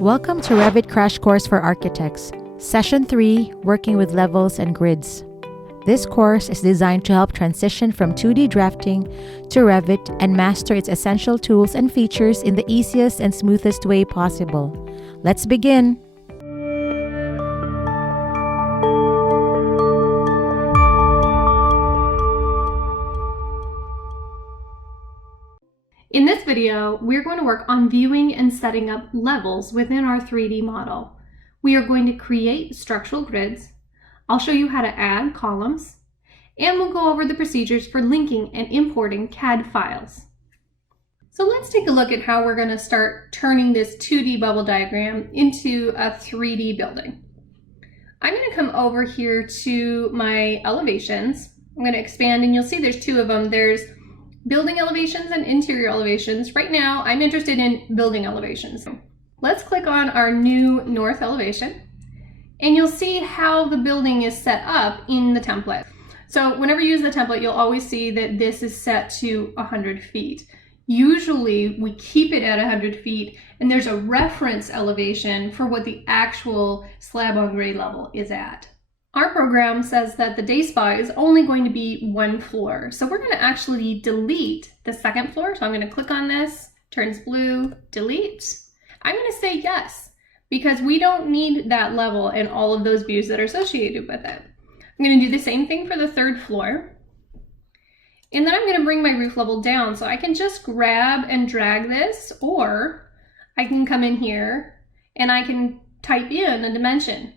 Welcome to Revit Crash Course for Architects, Session 3, Working with Levels and Grids. This course is designed to help transition from 2D drafting to Revit and master its essential tools and features in the easiest and smoothest way possible. Let's begin! In this video, we're going to work on viewing and setting up levels within our 3D model. We are going to create structural grids. I'll show you how to add columns, and we'll go over the procedures for linking and importing CAD files. So let's take a look at how we're going to start turning this 2D bubble diagram into a 3D building. I'm going to come over here to my elevations. I'm going to expand, and you'll see there's two of them. There's building elevations and interior elevations. Right now, I'm interested in building elevations. Let's click on our new north elevation, and you'll see how the building is set up in the template. So whenever you use the template, you'll always see that this is set to 100 feet. Usually we keep it at 100 feet, and there's a reference elevation for what the actual slab on grade level is at. Our program says that the day spa is only going to be one floor. So we're going to actually delete the second floor. So I'm going to click on this, turns blue, delete. I'm going to say yes, because we don't need that level and all of those views that are associated with it. I'm going to do the same thing for the third floor. And then I'm going to bring my roof level down. So I can just grab and drag this, or I can come in here and I can type in a dimension.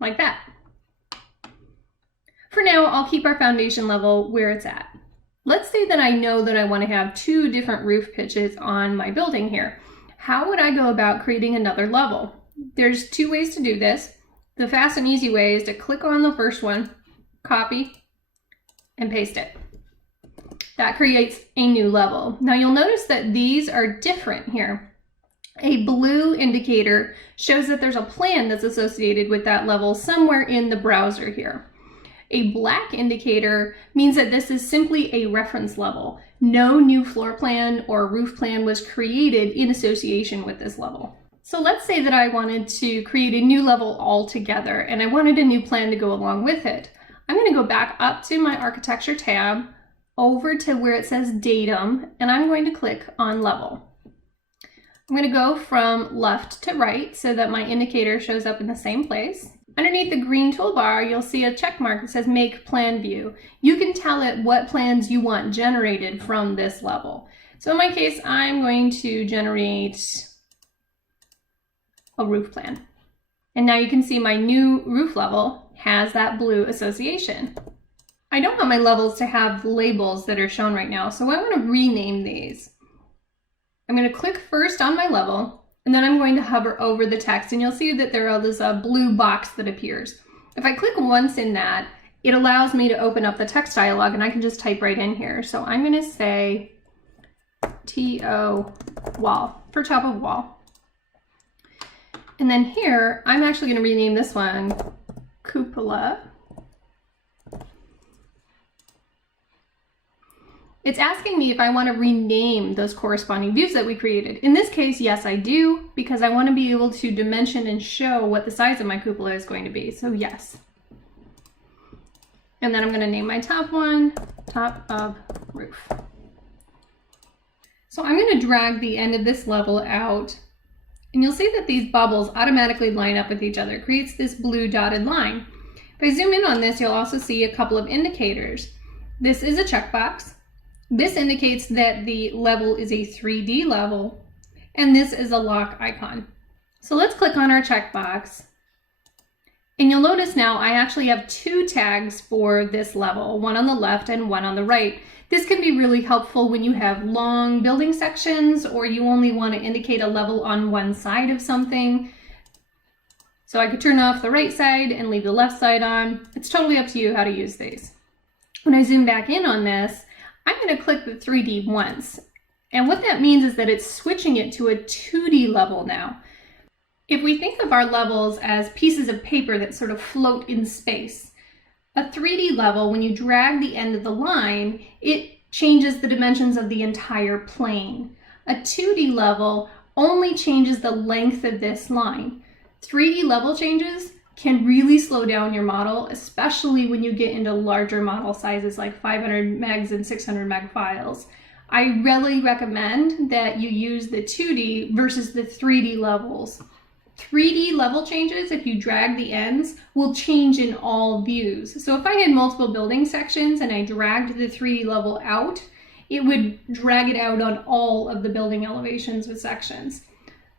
Like that. For now, I'll keep our foundation level where it's at. Let's say that I know that I want to have two different roof pitches on my building here. How would I go about creating another level? There's two ways to do this. The fast and easy way is to click on the first one, copy, and paste it. That creates a new level. Now you'll notice that these are different here. A blue indicator shows that there's a plan that's associated with that level somewhere in the browser here. A black indicator means that this is simply a reference level. No new floor plan or roof plan was created in association with this level. So let's say that I wanted to create a new level altogether, and I wanted a new plan to go along with it. I'm going to go back up to my architecture tab, over to where it says datum, and I'm going to click on level. I'm going to go from left to right so that my indicator shows up in the same place. Underneath the green toolbar, you'll see a check mark that says Make Plan View. You can tell it what plans you want generated from this level. So in my case, I'm going to generate a roof plan. And now you can see my new roof level has that blue association. I don't want my levels to have labels that are shown right now, so I want to rename these. I'm going to click first on my level, and then I'm going to hover over the text, and you'll see that there is a blue box that appears. If I click once in that, it allows me to open up the text dialog, and I can just type right in here. So I'm going to say TO wall for top of wall. And then here, I'm actually going to rename this one cupola. It's asking me if I want to rename those corresponding views that we created. In this case, yes, I do, because I want to be able to dimension and show what the size of my cupola is going to be. So yes. And then I'm going to name my top one, top of roof. So I'm going to drag the end of this level out, and you'll see that these bubbles automatically line up with each other. It creates this blue dotted line. If I zoom in on this, you'll also see a couple of indicators. This is a checkbox. This indicates that the level is a 3D level, and this is a lock icon. So let's click on our checkbox, and you'll notice now I actually have two tags for this level, one on the left and one on the right. This can be really helpful when you have long building sections, or you only want to indicate a level on one side of something. So I could turn off the right side and leave the left side on. It's totally up to you how to use these. When I zoom back in on this, I'm going to click the 3D once. And what that means is that it's switching it to a 2D level now. If we think of our levels as pieces of paper that sort of float in space, a 3D level, when you drag the end of the line, it changes the dimensions of the entire plane. A 2D level only changes the length of this line. 3D level changes can really slow down your model, especially when you get into larger model sizes like 500 megs and 600 meg files. I really recommend that you use the 2D versus the 3D levels. 3D level changes, if you drag the ends, will change in all views. So if I had multiple building sections and I dragged the 3D level out, it would drag it out on all of the building elevations with sections.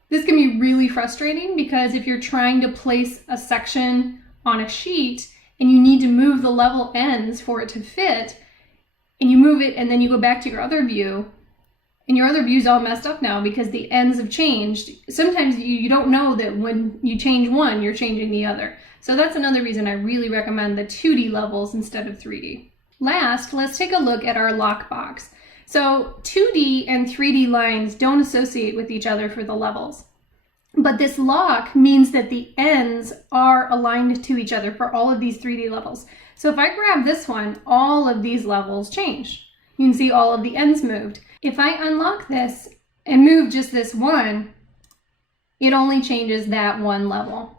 This can be really frustrating because if you're trying to place a section on a sheet and you need to move the level ends for it to fit, and you move it and then you go back to your other view, and your other view's all messed up now because the ends have changed. Sometimes you don't know that when you change one, you're changing the other. So that's another reason I really recommend the 2D levels instead of 3D. Last, let's take a look at our lockbox. So 2D and 3D lines don't associate with each other for the levels. But this lock means that the ends are aligned to each other for all of these 3D levels. So if I grab this one, all of these levels change. You can see all of the ends moved. If I unlock this and move just this one, it only changes that one level.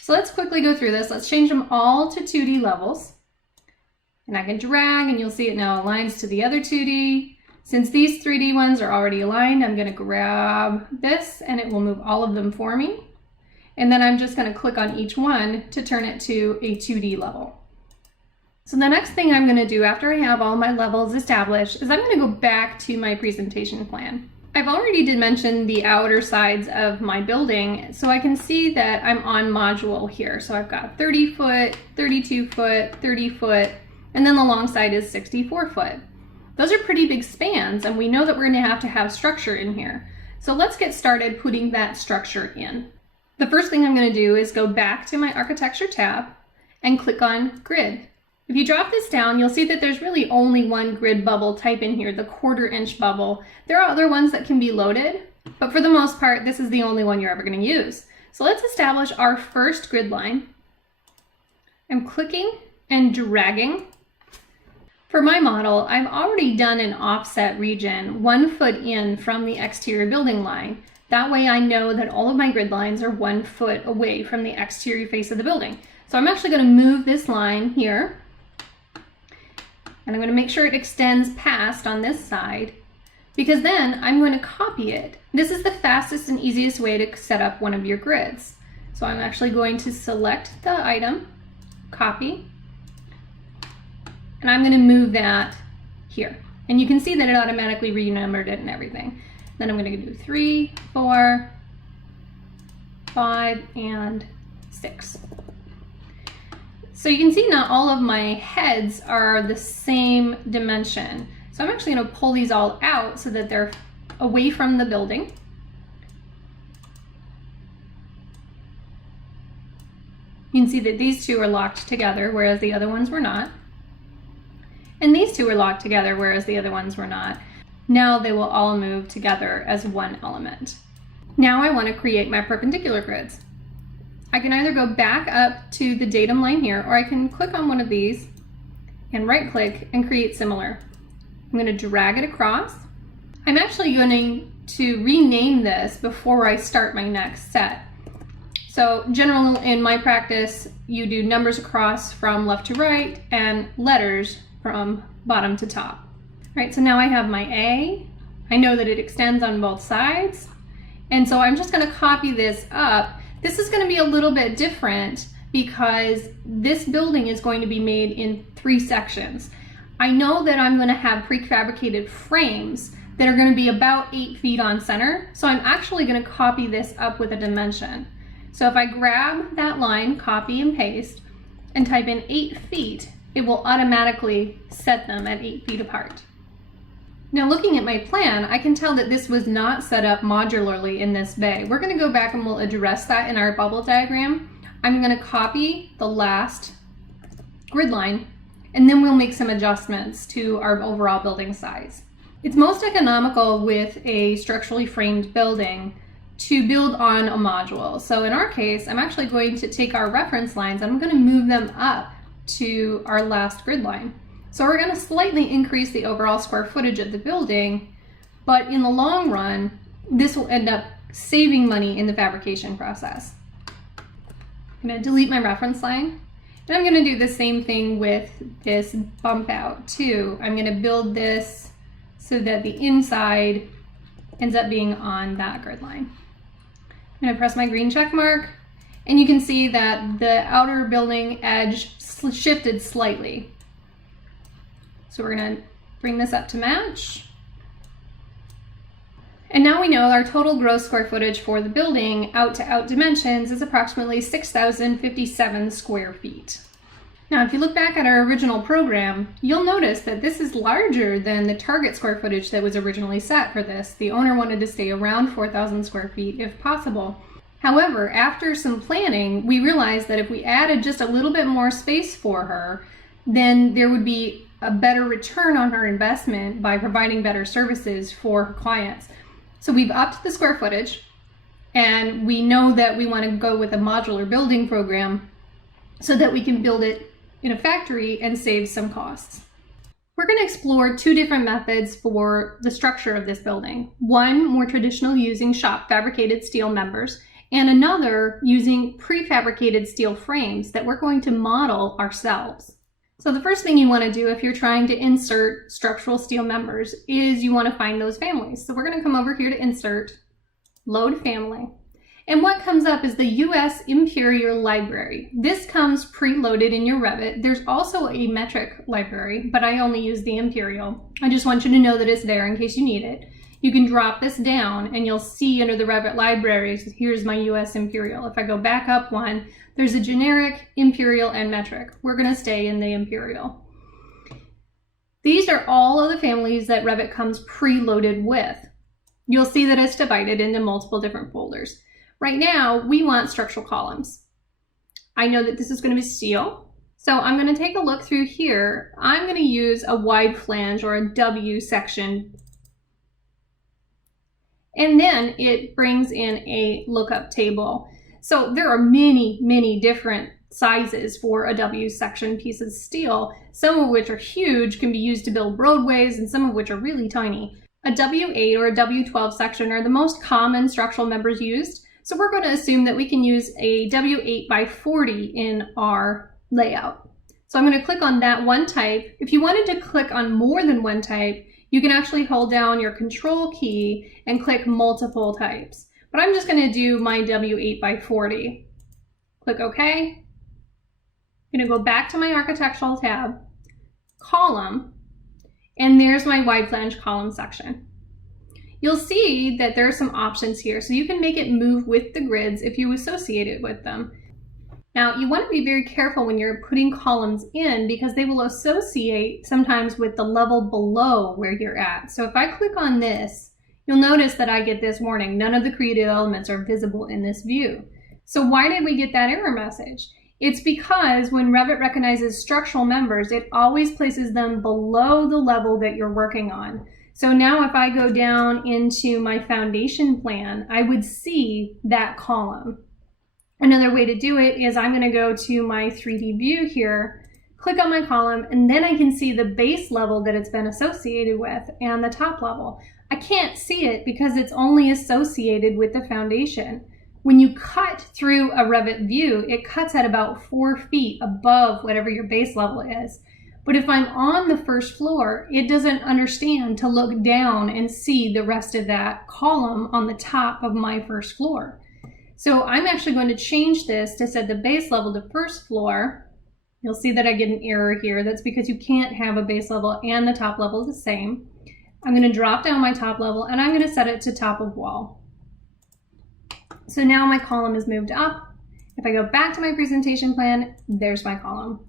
So let's quickly go through this. Let's change them all to 2D levels. And I can drag and you'll see it now aligns to the other 2D. Since these 3D ones are already aligned, I'm going to grab this and it will move all of them for me. And then I'm just going to click on each one to turn it to a 2D level. So the next thing I'm going to do after I have all my levels established is I'm going to go back to my presentation plan. I've already did mention the outer sides of my building, so I can see that I'm on module here. So I've got 30 foot, 32 foot, 30 foot, and then the long side is 64 foot. Those are pretty big spans, and we know that we're going to have structure in here. So let's get started putting that structure in. The first thing I'm going to do is go back to my architecture tab and click on grid. If you drop this down, you'll see that there's really only one grid bubble type in here, the 1/4 inch bubble. There are other ones that can be loaded, but for the most part, this is the only one you're ever going to use. So let's establish our first grid line. I'm clicking and dragging. For my model, I've already done an offset region 1 foot in from the exterior building line. That way I know that all of my grid lines are 1 foot away from the exterior face of the building. So I'm actually going to move this line here. And I'm going to make sure it extends past on this side, because then I'm going to copy it. This is the fastest and easiest way to set up one of your grids. So I'm actually going to select the item, copy, and I'm going to move that here. And you can see that it automatically renumbered it and everything. Then I'm going to do 3, 4, 5, and 6. So you can see now all of my heads are the same dimension. So I'm actually going to pull these all out so that they're away from the building. You can see that these two are locked together, whereas the other ones were not. And these two are locked together, whereas the other ones were not. Now they will all move together as one element. Now I want to create my perpendicular grids. I can either go back up to the datum line here, or I can click on one of these and right click and create similar. I'm going to drag it across. I'm actually going to rename this before I start my next set. So generally in my practice, you do numbers across from left to right and letters from bottom to top. All right, so now I have my A. I know that it extends on both sides. And so I'm just going to copy this up. This is going to be a little bit different because this building is going to be made in 3 sections. I know that I'm going to have prefabricated frames that are going to be about 8 feet on center. So I'm actually going to copy this up with a dimension. So if I grab that line, copy and paste, and type in 8 feet, it will automatically set them at 8 feet apart. Now looking at my plan, I can tell that this was not set up modularly in this bay. We're going to go back and we'll address that in our bubble diagram. I'm going to copy the last grid line, and then we'll make some adjustments to our overall building size. It's most economical with a structurally framed building to build on a module. So in our case, I'm actually going to take our reference lines and I'm going to move them up to our last grid line. So we're going to slightly increase the overall square footage of the building, but in the long run, this will end up saving money in the fabrication process. I'm going to delete my reference line. And I'm going to do the same thing with this bump out too. I'm going to build this so that the inside ends up being on that grid line. I'm going to press my green check mark, and you can see that the outer building edge shifted slightly. So we're going to bring this up to match. And now we know our total gross square footage for the building out to out dimensions is approximately 6,057 square feet. Now, if you look back at our original program, you'll notice that this is larger than the target square footage that was originally set for this. The owner wanted to stay around 4,000 square feet if possible. However, after some planning, we realized that if we added just a little bit more space for her, then there would be a better return on her investment by providing better services for her clients. So we've upped the square footage, and we know that we want to go with a modular building program so that we can build it in a factory and save some costs. We're going to explore two different methods for the structure of this building. One more traditional, using shop fabricated steel members, and another using prefabricated steel frames that we're going to model ourselves. So the first thing you want to do if you're trying to insert structural steel members is you want to find those families. So we're going to come over here to Insert, Load Family. And what comes up is the U.S. Imperial Library. This comes preloaded in your Revit. There's also a metric library, but I only use the Imperial. I just want you to know that it's there in case you need it. You can drop this down and you'll see under the Revit libraries, here's my US Imperial. If I go back up one, there's a generic, Imperial, and metric. We're going to stay in the Imperial. These are all of the families that Revit comes preloaded with. You'll see that it's divided into multiple different folders. Right now, we want structural columns. I know that this is going to be steel, so I'm going to take a look through here. I'm going to use a wide flange or a W section. And then it brings in a lookup table. So there are many, many different sizes for a W section piece of steel, some of which are huge, can be used to build roadways, and some of which are really tiny. A W8 or a W12 section are the most common structural members used. So we're going to assume that we can use a W8 by 40 in our layout. So I'm going to click on that one type. If you wanted to click on more than one type, you can actually hold down your Control key and click multiple types. But I'm just going to do my W8 by 40. Click OK. I'm going to go back to my Architectural tab, Column, and there's my wide flange column section. You'll see that there are some options here, so you can make it move with the grids if you associate it with them. Now, you want to be very careful when you're putting columns in because they will associate sometimes with the level below where you're at. So if I click on this, you'll notice that I get this warning. None of the created elements are visible in this view. So why did we get that error message? It's because when Revit recognizes structural members, it always places them below the level that you're working on. So now if I go down into my foundation plan, I would see that column. Another way to do it is I'm going to go to my 3D view here, click on my column, and then I can see the base level that it's been associated with and the top level. I can't see it because it's only associated with the foundation. When you cut through a Revit view, it cuts at about 4 feet above whatever your base level is. But if I'm on the first floor, it doesn't understand to look down and see the rest of that column on the top of my first floor. So I'm actually going to change this to set the base level to first floor. You'll see that I get an error here. That's because you can't have a base level and the top level the same. I'm going to drop down my top level and I'm going to set it to top of wall. So now my column is moved up. If I go back to my presentation plan, there's my column.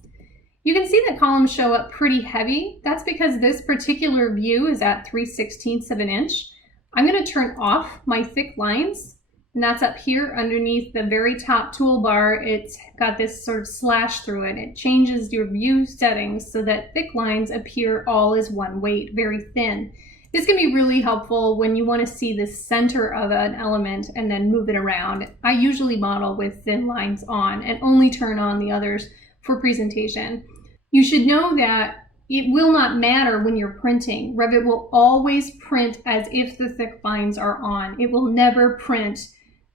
You can see that columns show up pretty heavy. That's because this particular view is at 3/16 of an inch. I'm going to turn off my thick lines. And that's up here underneath the very top toolbar. It's got this sort of slash through it. It changes your view settings so that thick lines appear all as one weight, very thin. This can be really helpful when you want to see the center of an element and then move it around. I usually model with thin lines on and only turn on the others for presentation. You should know that it will not matter when you're printing. Revit will always print as if the thick lines are on. It will never print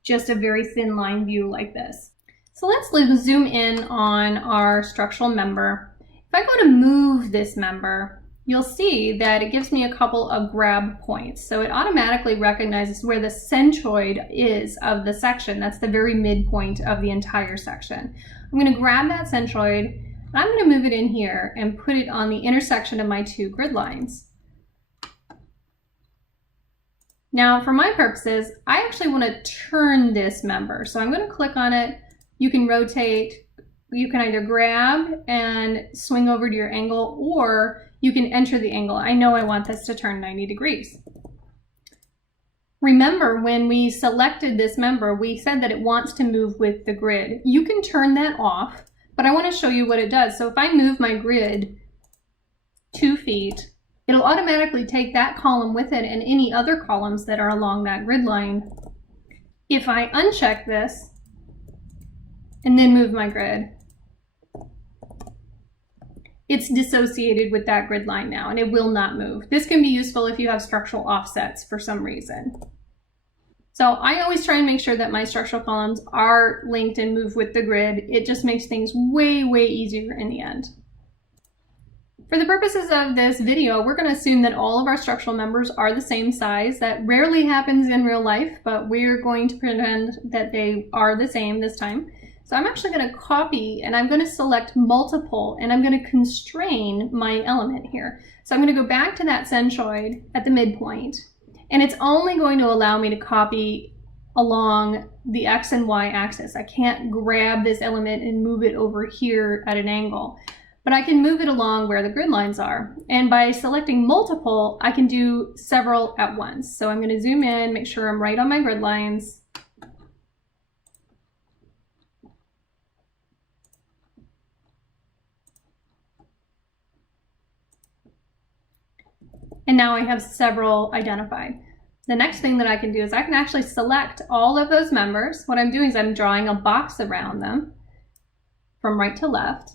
just a very thin line view like this. So let's zoom in on our structural member. If I go to move this member, you'll see that it gives me a couple of grab points. So it automatically recognizes where the centroid is of the section. That's the very midpoint of the entire section. I'm going to grab that centroid, and I'm going to move it in here and put it on the intersection of my two grid lines. Now, for my purposes, I actually want to turn this member. So I'm going to click on it. You can rotate. You can either grab and swing over to your angle, or you can enter the angle. I know I want this to turn 90 degrees. Remember, when we selected this member, we said that it wants to move with the grid. You can turn that off, but I want to show you what it does. So if I move my grid 2 feet, it'll automatically take that column with it and any other columns that are along that grid line. If I uncheck this and then move my grid, it's dissociated with that grid line now, and it will not move. This can be useful if you have structural offsets for some reason. So I always try and make sure that my structural columns are linked and move with the grid. It just makes things way, way easier in the end. For the purposes of this video, we're going to assume that all of our structural members are the same size. That rarely happens in real life, but we're going to pretend that they are the same this time. So I'm actually going to copy, and I'm going to select multiple, and I'm going to constrain my element here. So I'm going to go back to that centroid at the midpoint, and it's only going to allow me to copy along the X and Y axis. I can't grab this element and move it over here at an angle, but I can move it along where the grid lines are. And by selecting multiple, I can do several at once. So I'm going to zoom in, make sure I'm right on my grid lines. And now I have several identified. The next thing that I can do is I can actually select all of those members. What I'm doing is I'm drawing a box around them from right to left.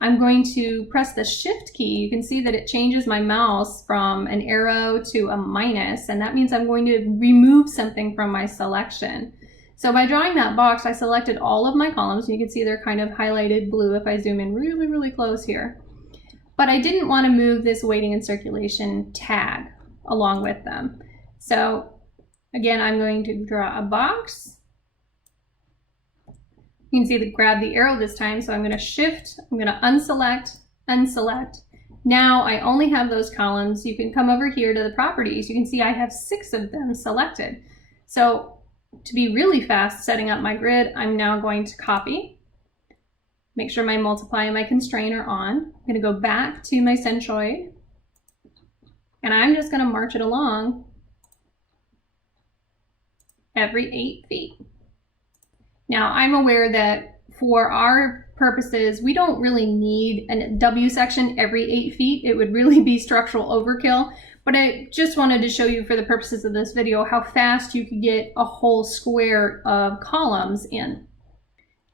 I'm going to press the Shift key. You can see that it changes my mouse from an arrow to a minus, and that means I'm going to remove something from my selection. So by drawing that box, I selected all of my columns. You can see they're kind of highlighted blue if I zoom in really, really close here. But I didn't want to move this weighting and circulation tag along with them. So again, I'm going to draw a box. You can see that grab the arrow this time. So I'm going to shift, I'm going to unselect, unselect. Now I only have those columns. You can come over here to the properties. You can see I have 6 of them selected. So to be really fast setting up my grid, I'm now going to copy. Make sure my multiply and my constrain are on. I'm going to go back to my centroid, and I'm just going to march it along every 8 feet. Now, I'm aware that for our purposes, we don't really need a W section every 8 feet. It would really be structural overkill, but I just wanted to show you for the purposes of this video how fast you could get a whole square of columns in.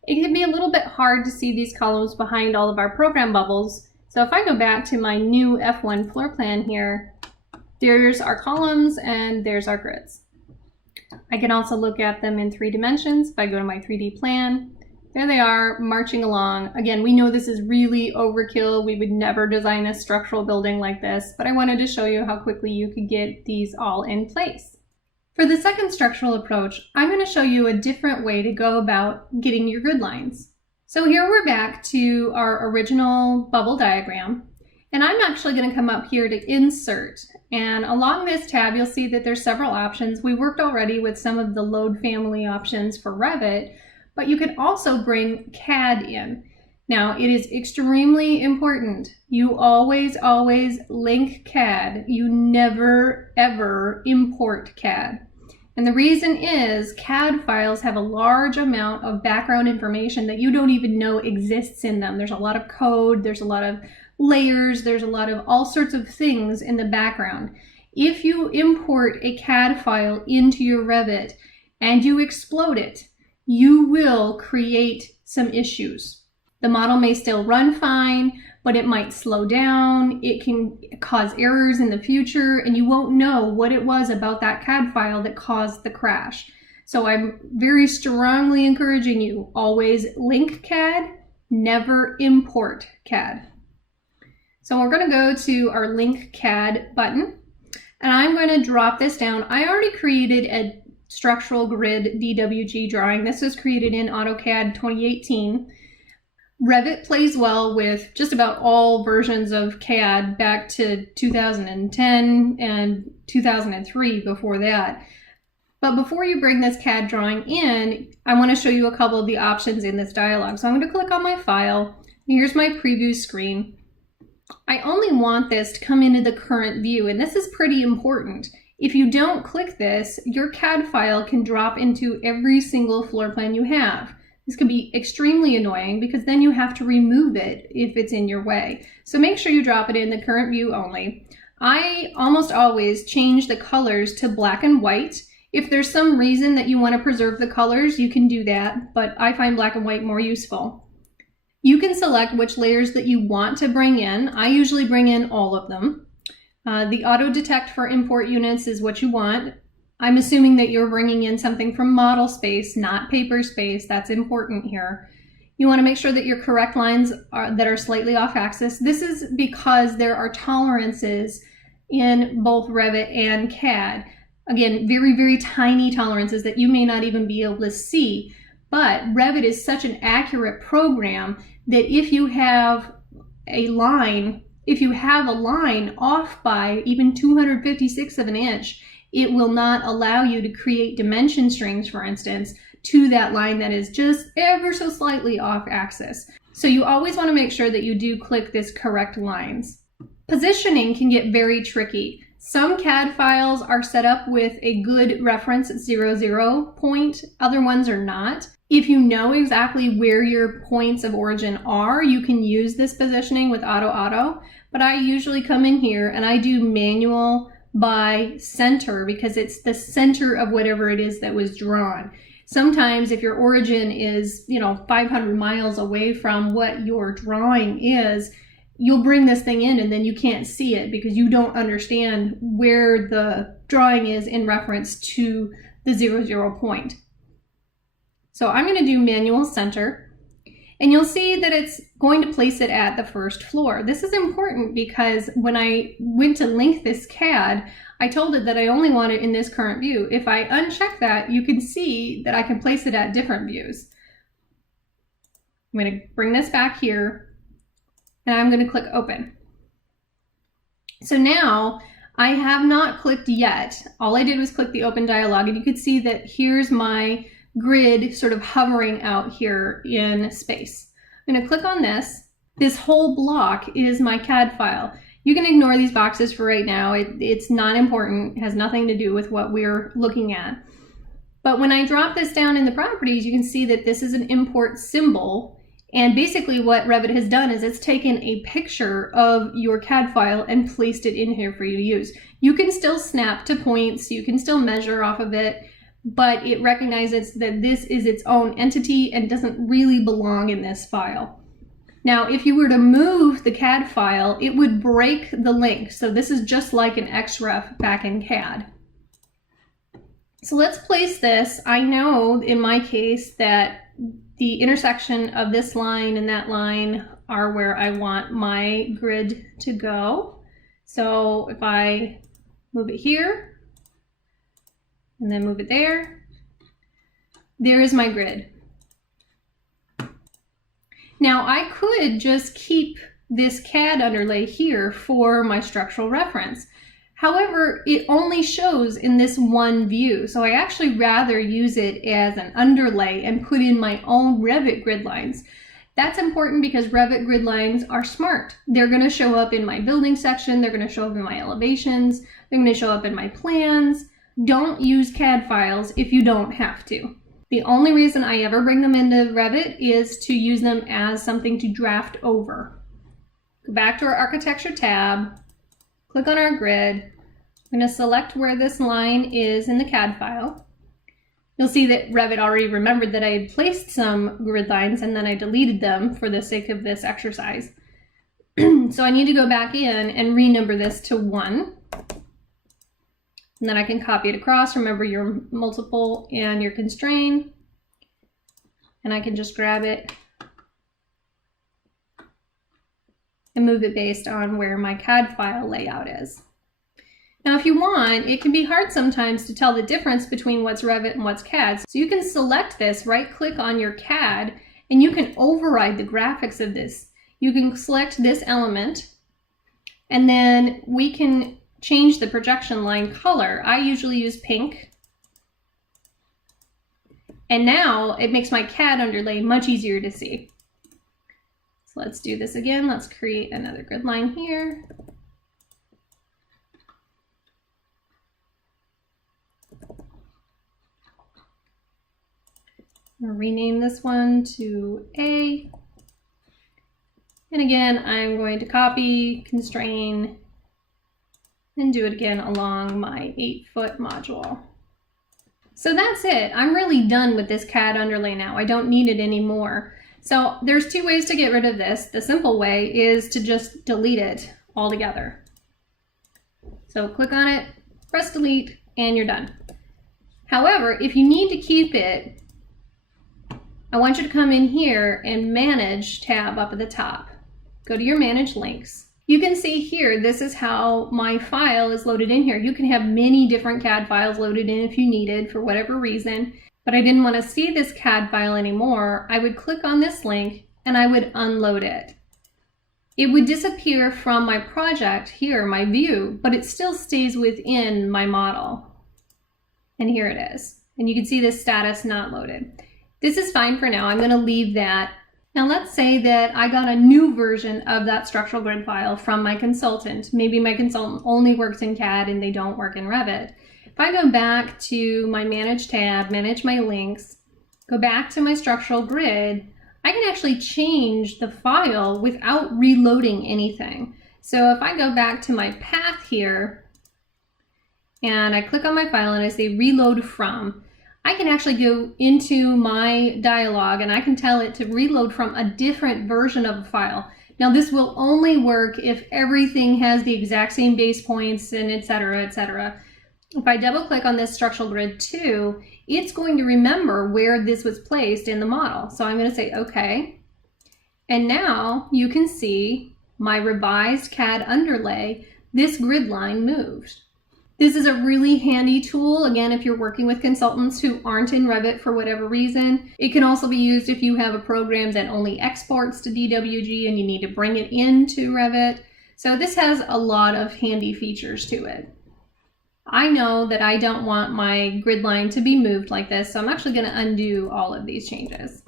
It can be a little bit hard to see these columns behind all of our program bubbles. So if I go back to my new F1 floor plan here, there's our columns and there's our grids. I can also look at them in 3 dimensions. If I go to my 3D plan, there they are marching along. Again, we know this is really overkill. We would never design a structural building like this, but I wanted to show you how quickly you could get these all in place. For the second structural approach, I'm going to show you a different way to go about getting your grid lines. So here we're back to our original bubble diagram, and I'm actually going to come up here to insert. And along this tab, you'll see that there's several options. We worked already with some of the load family options for Revit, but you can also bring CAD in. Now, it is extremely important. You always, always link CAD. You never, ever import CAD. And the reason is CAD files have a large amount of background information that you don't even know exists in them. There's a lot of code, there's a lot of layers, there's a lot of all sorts of things in the background. If you import a CAD file into your Revit and you explode it, you will create some issues. The model may still run fine, but it might slow down. It can cause errors in the future, and you won't know what it was about that CAD file that caused the crash. So I'm very strongly encouraging you, always link CAD, never import CAD. So we're going to go to our link CAD button, and I'm going to drop this down. I already created a structural grid DWG drawing. This was created in AutoCAD 2018. Revit plays well with just about all versions of CAD back to 2010 and 2003 before that. But before you bring this CAD drawing in, I want to show you a couple of the options in this dialog. So I'm going to click on my file. Here's my preview screen. I only want this to come into the current view, and this is pretty important. If you don't click this, your CAD file can drop into every single floor plan you have. This can be extremely annoying because then you have to remove it if it's in your way. So make sure you drop it in the current view only. I almost always change the colors to black and white. If there's some reason that you want to preserve the colors, you can do that, but I find black and white more useful. You can select which layers that you want to bring in. I usually bring in all of them. The auto detect for import units is what you want. I'm assuming that you're bringing in something from model space, not paper space. That's important here. You want to make sure that your correct lines that are slightly off axis. This is because there are tolerances in both Revit and CAD. Again, very, very tiny tolerances that you may not even be able to see. But Revit is such an accurate program that if you have a line off by even 256 of an inch, it will not allow you to create dimension strings, for instance, to that line that is just ever so slightly off axis. So you always want to make sure that you do click this correct lines. Positioning can get very tricky. Some CAD files are set up with a good reference 00 point, other ones are not. If you know exactly where your points of origin are, you can use this positioning with auto, but I usually come in here and I do manual by center because it's the center of whatever it is that was drawn. Sometimes if your origin is, 500 miles away from what your drawing is, you'll bring this thing in and then you can't see it because you don't understand where the drawing is in reference to the 00 point. So I'm going to do manual center, and you'll see that it's going to place it at the first floor. This is important because when I went to link this CAD, I told it that I only want it in this current view. If I uncheck that, you can see that I can place it at different views. I'm going to bring this back here, and I'm going to click open. So now I have not clicked yet. All I did was click the open dialog, and you can see that here's my grid sort of hovering out here in space. I'm going to click on this. This whole block is my CAD file. You can ignore these boxes for right now. It's not important. It has nothing to do with what we're looking at. But when I drop this down in the properties, you can see that this is an import symbol. And basically what Revit has done is it's taken a picture of your CAD file and placed it in here for you to use. You can still snap to points. You can still measure off of it, but it recognizes that this is its own entity and doesn't really belong in this file. Now, if you were to move the CAD file, it would break the link. So this is just like an XREF back in CAD. So let's place this. I know in my case that the intersection of this line and that line are where I want my grid to go. So if I move it here, and then move it there. There is my grid. Now I could just keep this CAD underlay here for my structural reference. However, it only shows in this one view. So I actually rather use it as an underlay and put in my own Revit grid lines. That's important because Revit grid lines are smart. They're going to show up in my building section. They're going to show up in my elevations. They're going to show up in my plans. Don't use CAD files if you don't have to. The only reason I ever bring them into Revit is to use them as something to draft over. Go back to our architecture tab, click on our grid. I'm going to select where this line is in the CAD file. You'll see that Revit already remembered that I had placed some grid lines and then I deleted them for the sake of this exercise. So I need to go back in and renumber this to 1. And then I can copy it across. Remember your multiple and your constrain. And I can just grab it and move it based on where my CAD file layout is. Now, if you want, it can be hard sometimes to tell the difference between what's Revit and what's CAD. So you can select this, right-click on your CAD, and you can override the graphics of this. You can select this element, and then we can change the projection line color. I usually use pink. And now it makes my CAD underlay much easier to see. So let's do this again. Let's create another grid line here. I'm going to rename this one to A. And again, I'm going to copy, constrain, and do it again along my 8-foot module. So that's it. I'm really done with this CAD underlay now. I don't need it anymore. So there's 2 ways to get rid of this. The simple way is to just delete it altogether. So click on it, press delete, and you're done. However, if you need to keep it, I want you to come in here and Manage tab up at the top. Go to your Manage Links. You can see here, this is how my file is loaded in here. You can have many different CAD files loaded in if you needed for whatever reason, but I didn't want to see this CAD file anymore. I would click on this link and I would unload it. It would disappear from my project here, my view, but it still stays within my model. And here it is. And you can see this status not loaded. This is fine for now. I'm going to leave that. Now let's say that I got a new version of that structural grid file from my consultant. Maybe my consultant only works in CAD and they don't work in Revit. If I go back to my Manage tab, manage my links, go back to my structural grid, I can actually change the file without reloading anything. So if I go back to my path here and I click on my file and I say reload from, I can actually go into my dialog and I can tell it to reload from a different version of a file. Now this will only work if everything has the exact same base points and etc., etc. If I double click on this structural grid 2, it's going to remember where this was placed in the model. So I'm going to say OK. And now you can see my revised CAD underlay, this grid line moved. This is a really handy tool, again, if you're working with consultants who aren't in Revit for whatever reason. It can also be used if you have a program that only exports to DWG and you need to bring it into Revit. So this has a lot of handy features to it. I know that I don't want my grid line to be moved like this, so I'm actually going to undo all of these changes.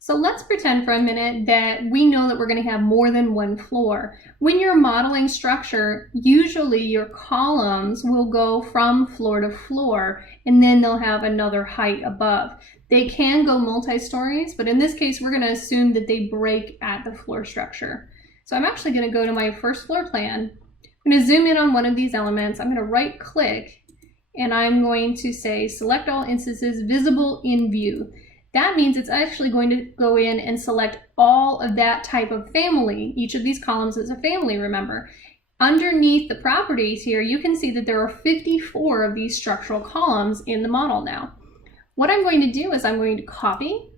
So let's pretend for a minute that we know that we're going to have more than one floor. When you're modeling structure, usually your columns will go from floor to floor, and then they'll have another height above. They can go multi-stories, but in this case, we're going to assume that they break at the floor structure. So I'm actually going to go to my first floor plan. I'm going to zoom in on one of these elements. I'm going to right click, and I'm going to say select all instances visible in view. That means it's actually going to go in and select all of that type of family. Each of these columns is a family, remember. Underneath the properties here, you can see that there are 54 of these structural columns in the model now. What I'm going to do is I'm going to copy,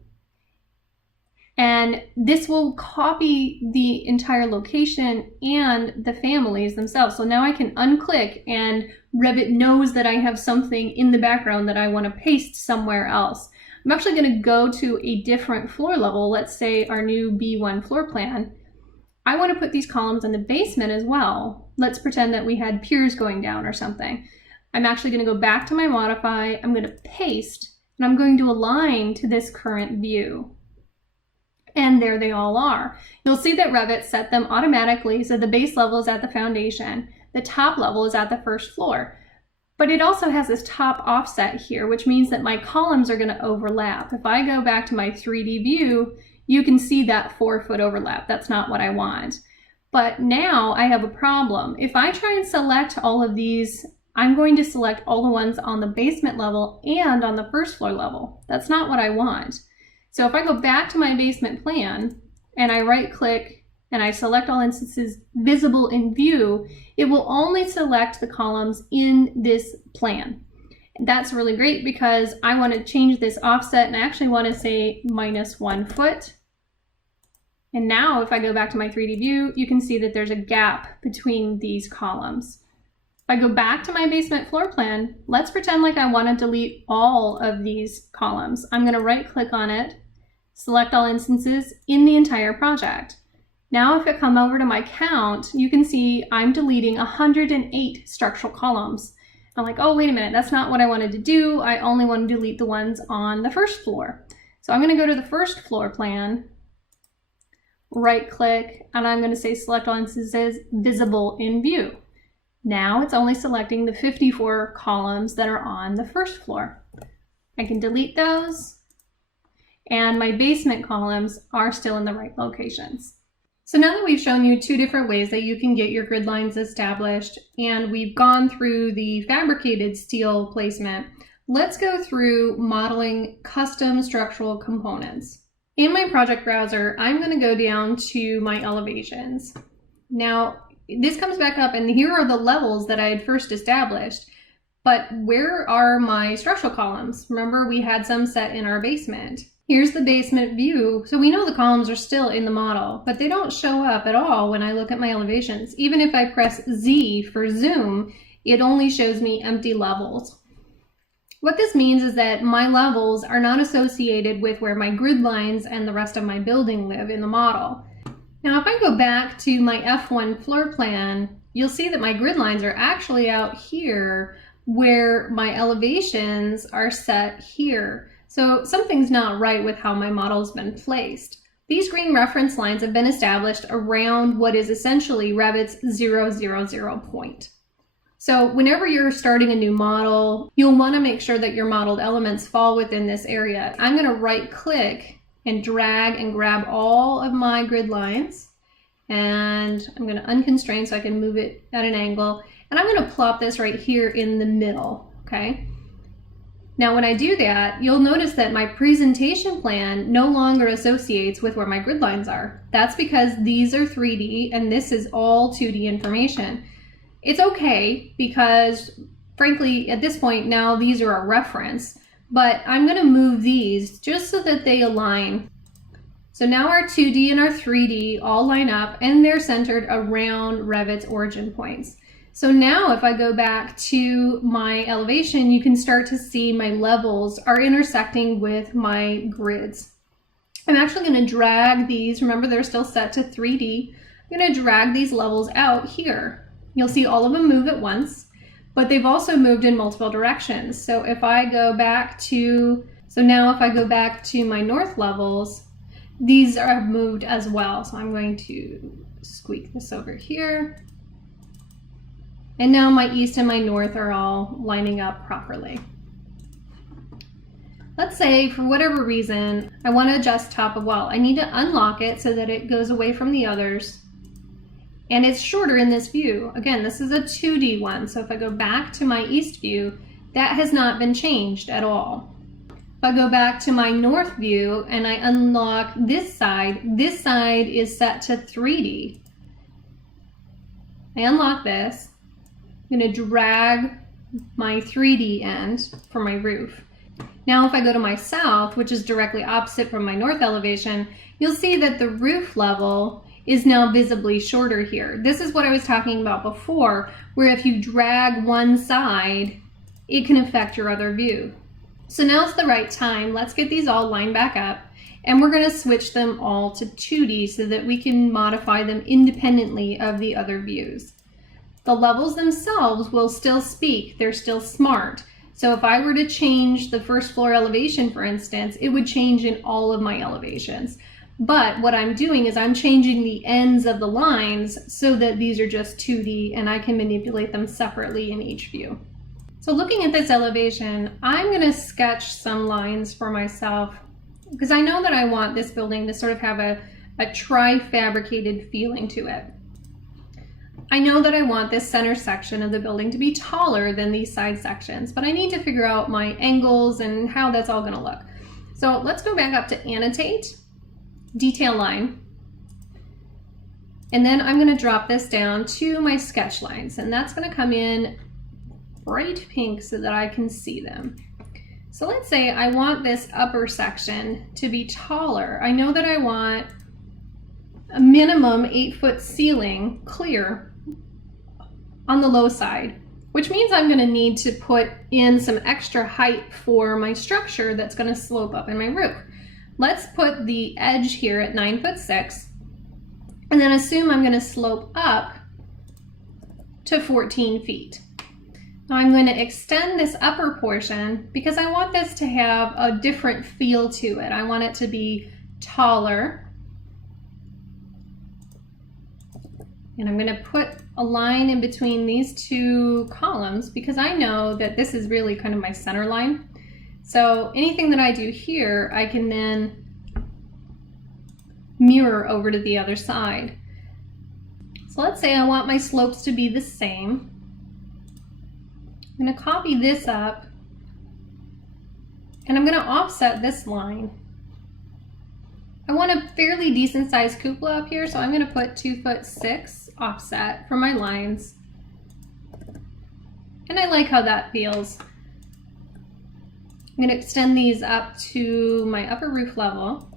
and this will copy the entire location and the families themselves. So now I can unclick and Revit knows that I have something in the background that I want to paste somewhere else. I'm actually going to go to a different floor level, let's say our new B1 floor plan. I want to put these columns in the basement as well. Let's pretend that we had piers going down or something. I'm actually going to go back to my modify, I'm going to paste, and I'm going to align to this current view. And there they all are. You'll see that Revit set them automatically, so the base level is at the foundation, the top level is at the first floor. But it also has this top offset here, which means that my columns are going to overlap. If I go back to my 3D view, you can see that 4-foot overlap. That's not what I want. But now I have a problem. If I try and select all of these I'm going to select all the ones on the basement level and on the first floor level. That's not what I want. So if I go back to my basement plan and I right click and I select all instances visible in view, it will only select the columns in this plan. That's really great because I want to change this offset and I actually want to say -1 foot. And now if I go back to my 3D view, you can see that there's a gap between these columns. If I go back to my basement floor plan, let's pretend like I want to delete all of these columns. I'm going to right click on it, select all instances in the entire project. Now if I come over to my count, you can see I'm deleting 108 structural columns. I'm like, oh, wait a minute, that's not what I wanted to do. I only want to delete the ones on the first floor. So I'm going to go to the first floor plan, right click, and I'm going to say select all instances visible in view. Now it's only selecting the 54 columns that are on the first floor. I can delete those, and my basement columns are still in the right locations. So now that we've shown you two different ways that you can get your grid lines established, and we've gone through the fabricated steel placement, let's go through modeling custom structural components. In my project browser, I'm going to go down to my elevations. Now, this comes back up and here are the levels that I had first established, but where are my structural columns? Remember, we had some set in our basement. Here's the basement view. So we know the columns are still in the model, but they don't show up at all when I look at my elevations. Even if I press Z for zoom, it only shows me empty levels. What this means is that my levels are not associated with where my grid lines and the rest of my building live in the model. Now, if I go back to my F1 floor plan, you'll see that my grid lines are actually out here where my elevations are set here. So something's not right with how my model's been placed. These green reference lines have been established around what is essentially Revit's 000 point. So whenever you're starting a new model, you'll want to make sure that your modeled elements fall within this area. I'm going to right click and drag and grab all of my grid lines, and I'm going to unconstrain so I can move it at an angle, and I'm going to plop this right here in the middle, okay? Now when I do that, you'll notice that my presentation plan no longer associates with where my grid lines are. That's because these are 3D and this is all 2D information. It's okay because, frankly, at this point now these are a reference, but I'm going to move these just so that they align. So now our 2D and our 3D all line up and they're centered around Revit's origin points. So now if I go back to my elevation, you can start to see my levels are intersecting with my grids. I'm actually going to drag these, remember they're still set to 3D, I'm going to drag these levels out here. You'll see all of them move at once, but they've also moved in multiple directions. So if I go back to, now if I go back to my north levels, these are moved as well. So I'm going to squeak this over here. And now my east and my north are all lining up properly. Let's say for whatever reason, I want to adjust top of wall. I need to unlock it so that it goes away from the others. And it's shorter in this view. Again, this is a 2D one. So if I go back to my east view, that has not been changed at all. If I go back to my north view and I unlock this side is set to 3D. I unlock this. I'm going to drag my 3D end for my roof. Now if I go to my south, which is directly opposite from my north elevation, you'll see that the roof level is now visibly shorter here. This is what I was talking about before, where if you drag one side, it can affect your other view. So now's the right time. Let's get these all lined back up, and we're going to switch them all to 2D so that we can modify them independently of the other views. The levels themselves will still speak, they're still smart. So if I were to change the first floor elevation, for instance, it would change in all of my elevations. But what I'm doing is I'm changing the ends of the lines so that these are just 2D and I can manipulate them separately in each view. So looking at this elevation, I'm going to sketch some lines for myself because I know that I want this building to sort of have a tri-fabricated feeling to it. I know that I want this center section of the building to be taller than these side sections, but I need to figure out my angles and how that's all gonna look. So let's go back up to Annotate, Detail Line, and then I'm gonna drop this down to my sketch lines, and that's gonna come in bright pink so that I can see them. So let's say I want this upper section to be taller. I know that I want a minimum 8-foot ceiling clear on the low side, which means I'm going to need to put in some extra height for my structure that's going to slope up in my roof. Let's put the edge here at 9'6", and then assume I'm going to slope up to 14 feet. Now I'm going to extend this upper portion because I want this to have a different feel to it. I want it to be taller. And I'm going to put a line in between these two columns because I know that this is really kind of my center line. So anything that I do here, I can then mirror over to the other side. So let's say I want my slopes to be the same. I'm going to copy this up and I'm going to offset this line. I want a fairly decent sized cupola up here, so I'm going to put 2'6" offset for my lines. And I like how that feels. I'm going to extend these up to my upper roof level.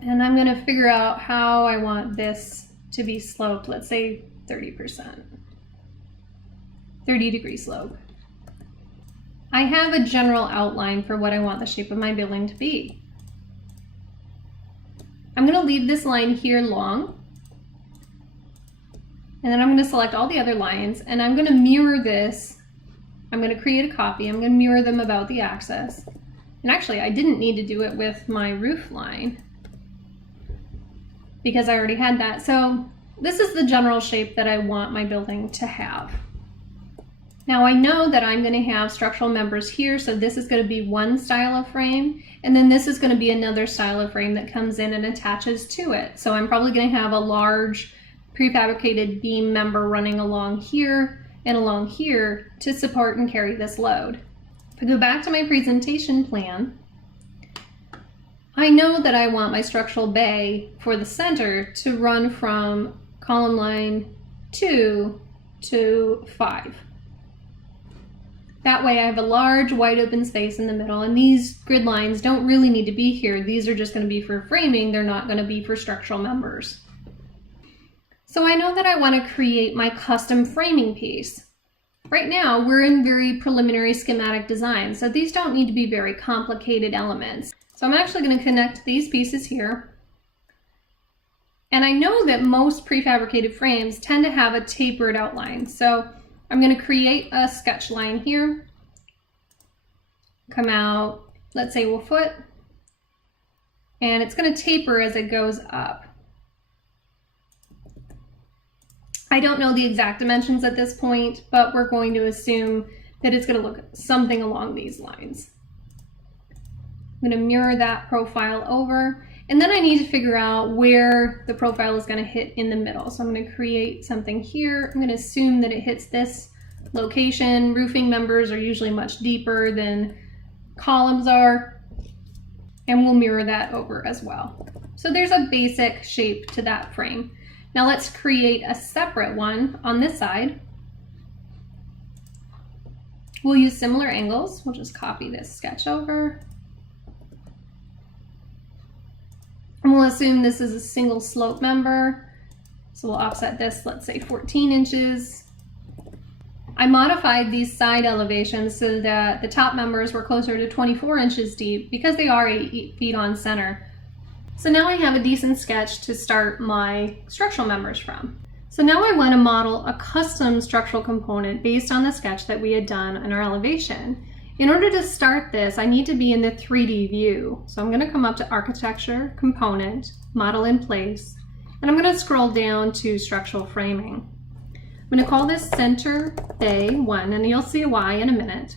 And I'm going to figure out how I want this to be sloped, let's say 30%. 30-degree slope. I have a general outline for what I want the shape of my building to be. I'm going to leave this line here long, and then I'm going to select all the other lines, and I'm going to mirror this. I'm going to create a copy. I'm going to mirror them about the axis. And actually, I didn't need to do it with my roof line because I already had that. So this is the general shape that I want my building to have. Now I know that I'm going to have structural members here, so this is going to be one style of frame, and then this is going to be another style of frame that comes in and attaches to it. So I'm probably going to have a large prefabricated beam member running along here and along here to support and carry this load. If I go back to my presentation plan, I know that I want my structural bay for the center to run from column line 2 to 5. That way I have a large wide open space in the middle, and these grid lines don't really need to be here. These are just going to be for framing. They're not going to be for structural members. So I know that I want to create my custom framing piece. Right now we're in very preliminary schematic design, so these don't need to be very complicated elements. So I'm actually going to connect these pieces here. And I know that most prefabricated frames tend to have a tapered outline. So I'm going to create a sketch line here, come out, let's say a foot, and it's going to taper as it goes up. I don't know the exact dimensions at this point, but we're going to assume that it's going to look something along these lines. I'm going to mirror that profile over, and then I need to figure out where the profile is going to hit in the middle. So I'm going to create something here. I'm going to assume that it hits this location. Roofing members are usually much deeper than columns are, and we'll mirror that over as well. So there's a basic shape to that frame. Now let's create a separate one on this side. We'll use similar angles. We'll just copy this sketch over. And we'll assume this is a single slope member. So we'll offset this, let's say 14 inches. I modified these side elevations so that the top members were closer to 24 inches deep because they are 8 feet on center. So now I have a decent sketch to start my structural members from. So now I want to model a custom structural component based on the sketch that we had done in our elevation. In order to start this, I need to be in the 3D view. So I'm going to come up to Architecture, Component, Model in Place, and I'm going to scroll down to Structural Framing. I'm going to call this Center Bay 1, and you'll see why in a minute.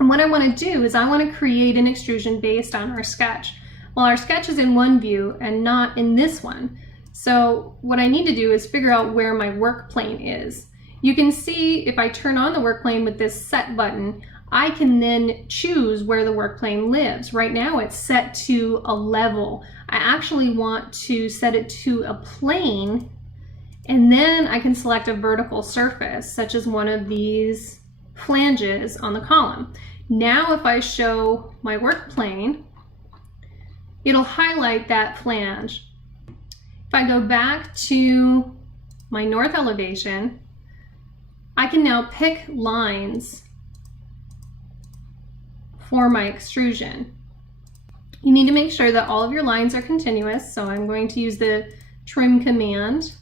And what I want to do is I want to create an extrusion based on our sketch. Well, our sketch is in one view and not in this one. So what I need to do is figure out where my work plane is. You can see if I turn on the work plane with this set button, I can then choose where the work plane lives. Right now it's set to a level. I actually want to set it to a plane, and then I can select a vertical surface, such as one of these flanges on the column. Now if I show my work plane, it'll highlight that flange. If I go back to my north elevation, I can now pick lines for my extrusion. You need to make sure that all of your lines are continuous, so I'm going to use the trim command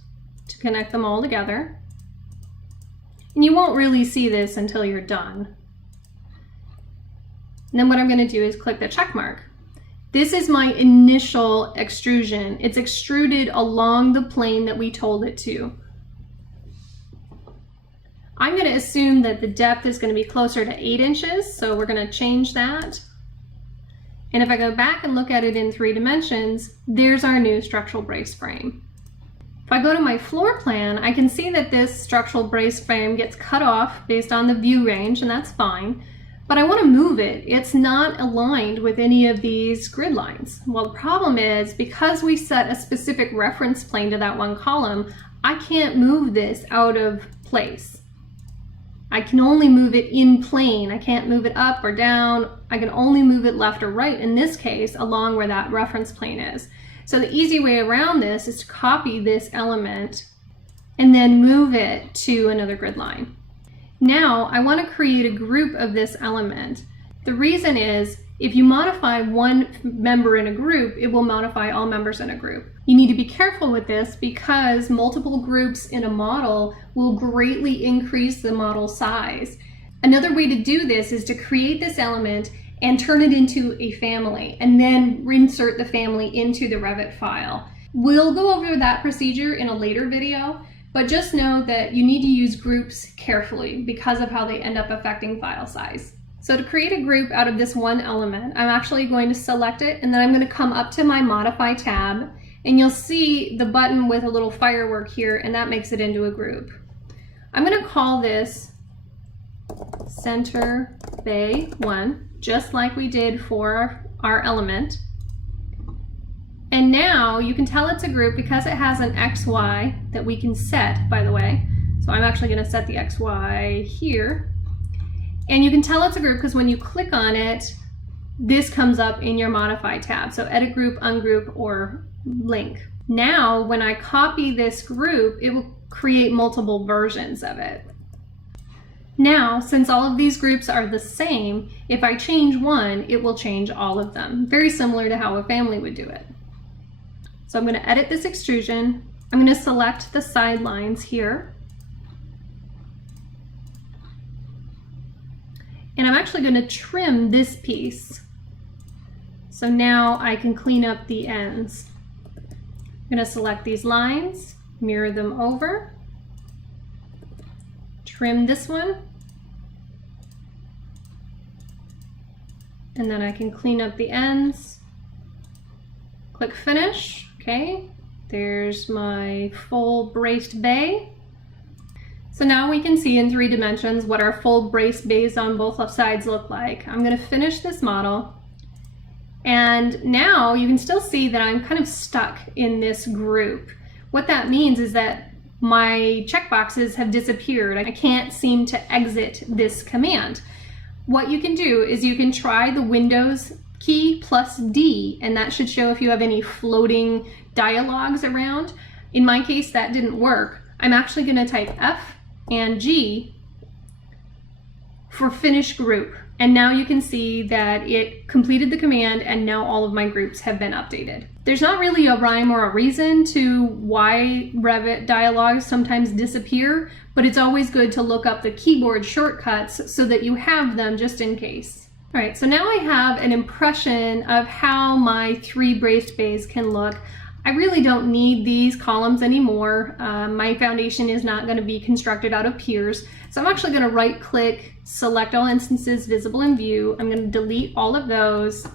to connect them all together. And you won't really see this until you're done. And then what I'm going to do is click the check mark. This is my initial extrusion. It's extruded along the plane that we told it to. I'm going to assume that the depth is going to be closer to 8 inches, so we're going to change that. And if I go back and look at it in 3 dimensions, there's our new structural brace frame. If I go to my floor plan, I can see that this structural brace frame gets cut off based on the view range, and that's fine. But I want to move it. It's not aligned with any of these grid lines. Well, the problem is, because we set a specific reference plane to that one column, I can't move this out of place. I can only move it in plane. I can't move it up or down. I can only move it left or right, in this case, along where that reference plane is. So the easy way around this is to copy this element and then move it to another grid line. Now I want to create a group of this element. The reason is, if you modify one member in a group, it will modify all members in a group. You need to be careful with this because multiple groups in a model will greatly increase the model size. Another way to do this is to create this element and turn it into a family, and then insert the family into the Revit file. We'll go over that procedure in a later video, but just know that you need to use groups carefully because of how they end up affecting file size. So to create a group out of this one element, I'm actually going to select it, and then I'm going to come up to my Modify tab, and you'll see the button with a little firework here, and that makes it into a group. I'm going to call this Center Bay 1, just like we did for our element. And now you can tell it's a group because it has an XY that we can set, by the way. So I'm actually going to set the XY here. And you can tell it's a group because when you click on it, this comes up in your Modify tab. So Edit Group, Ungroup, or Link. Now, when I copy this group, it will create multiple versions of it. Now, since all of these groups are the same, if I change one, it will change all of them. Very similar to how a family would do it. So I'm going to edit this extrusion. I'm going to select the side lines here. And I'm actually going to trim this piece. So now I can clean up the ends. I'm going to select these lines, mirror them over, trim this one, and then I can clean up the ends. Click Finish. Okay, there's my full braced bay. So now we can see in 3 dimensions what our full braced bays on both sides look like. I'm going to finish this model. And now you can still see that I'm kind of stuck in this group. What that means is that my checkboxes have disappeared. I can't seem to exit this command. What you can do is you can try the Windows key plus D, and that should show if you have any floating dialogues around. In my case, that didn't work. I'm actually going to type F and G for Finish Group. And now you can see that it completed the command, and now all of my groups have been updated. There's not really a rhyme or a reason to why Revit dialogues sometimes disappear, but it's always good to look up the keyboard shortcuts so that you have them just in case. All right, so now I have an impression of how my 3 braced bays can look. I really don't need these columns anymore. My foundation is not going to be constructed out of piers. So I'm actually going to right click, select all instances visible in view. I'm going to delete all of those.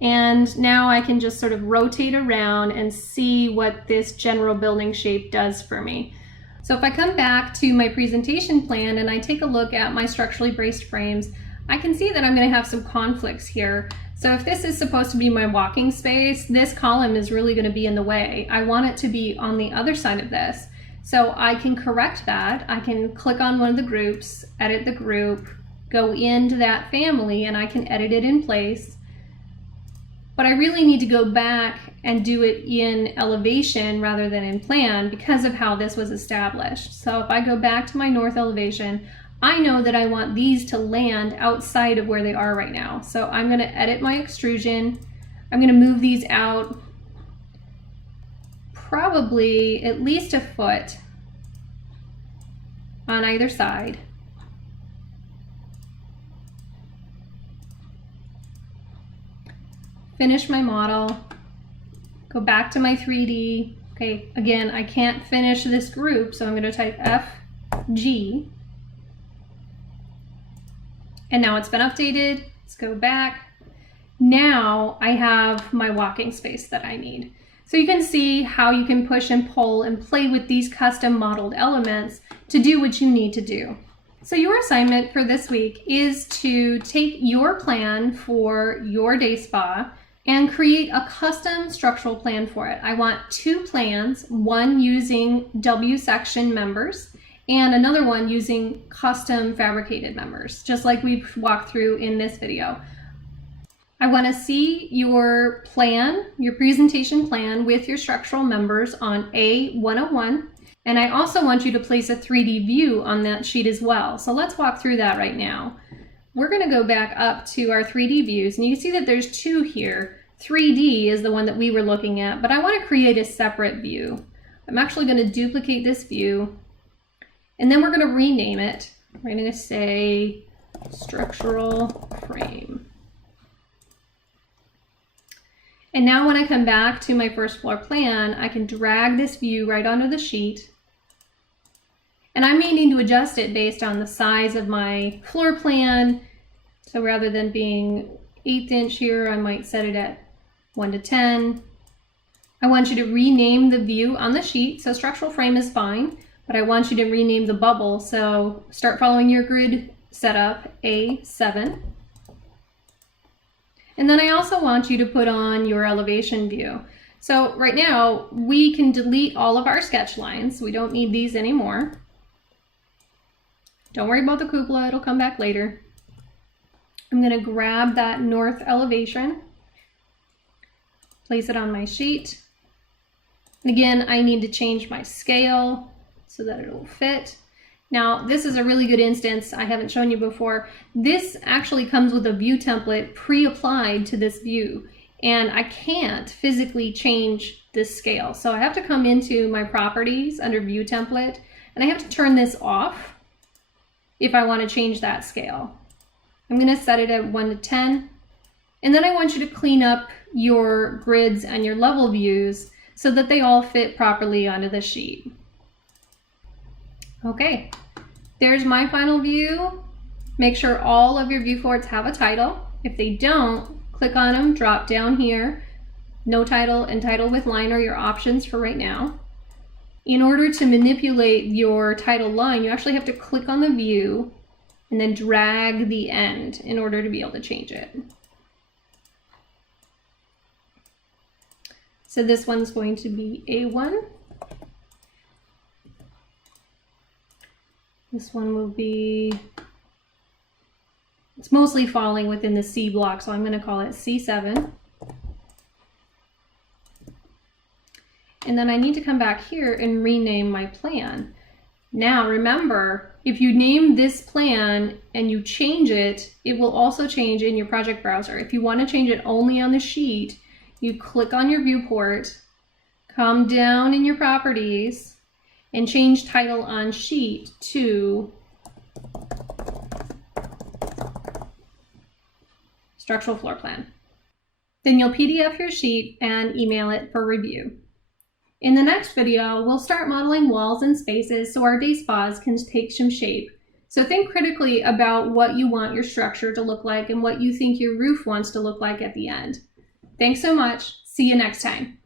And now I can just sort of rotate around and see what this general building shape does for me. So if I come back to my presentation plan and I take a look at my structurally braced frames, I can see that I'm going to have some conflicts here. So if this is supposed to be my walking space, this column is really going to be in the way. I want it to be on the other side of this. So I can correct that. I can click on one of the groups, edit the group, go into that family, and I can edit it in place. But I really need to go back and do it in elevation rather than in plan because of how this was established. So if I go back to my north elevation, I know that I want these to land outside of where they are right now. So I'm going to edit my extrusion. I'm going to move these out probably at least a foot on either side. Finish my model, go back to my 3D. Okay, again, I can't finish this group, so I'm going to type FG. And now it's been updated. Let's go back. Now I have my walking space that I need. So you can see how you can push and pull and play with these custom modeled elements to do what you need to do. So your assignment for this week is to take your plan for your day spa and create a custom structural plan for it. I want 2 plans, one using W section members and another one using custom fabricated members, just like we've walked through in this video. I want to see your plan, your presentation plan with your structural members on A101. And I also want you to place a 3D view on that sheet as well. So let's walk through that right now. We're going to go back up to our 3D views, and you can see that there's 2 here. 3D is the one that we were looking at, but I want to create a separate view. I'm actually going to duplicate this view, and then we're going to rename it. We're going to say structural frame. And now when I come back to my first floor plan, I can drag this view right onto the sheet. And I may need to adjust it based on the size of my floor plan. So rather than being 1/8 inch here, I might set it at 1:10. I want you to rename the view on the sheet. So structural frame is fine, but I want you to rename the bubble. So start following your grid setup, A7. And then I also want you to put on your elevation view. So right now we can delete all of our sketch lines. We don't need these anymore. Don't worry about the cupola, it'll come back later. I'm going to grab that north elevation, place it on my sheet. And again, I need to change my scale so that it'll fit. Now, this is a really good instance I haven't shown you before. This actually comes with a view template pre-applied to this view, and I can't physically change this scale. So I have to come into my properties under view template, and I have to turn this off if I want to change that scale. I'm going to set it at 1:10, and then I want you to clean up your grids and your level views so that they all fit properly onto the sheet. Okay, there's my final view. Make sure all of your viewports have a title. If they don't, click on them, drop down here. No title and title with line are your options for right now. In order to manipulate your title line, you actually have to click on the view and then drag the end in order to be able to change it. So this one's going to be A1. This one will be, it's mostly falling within the C block, so I'm going to call it C7. And then I need to come back here and rename my plan. Now remember, if you name this plan and you change it, it will also change in your project browser. If you want to change it only on the sheet, you click on your viewport, come down in your properties, and change title on sheet to structural floor plan. Then you'll PDF your sheet and email it for review. In the next video, we'll start modeling walls and spaces so our day spas can take some shape. So think critically about what you want your structure to look like and what you think your roof wants to look like at the end. Thanks so much. See you next time.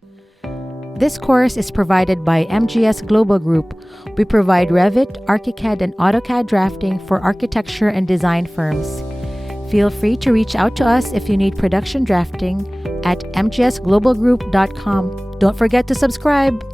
This course is provided by MGS Global Group. We provide Revit, ArchiCAD, and AutoCAD drafting for architecture and design firms. Feel free to reach out to us if you need production drafting at mgsglobalgroup.com. Don't forget to subscribe.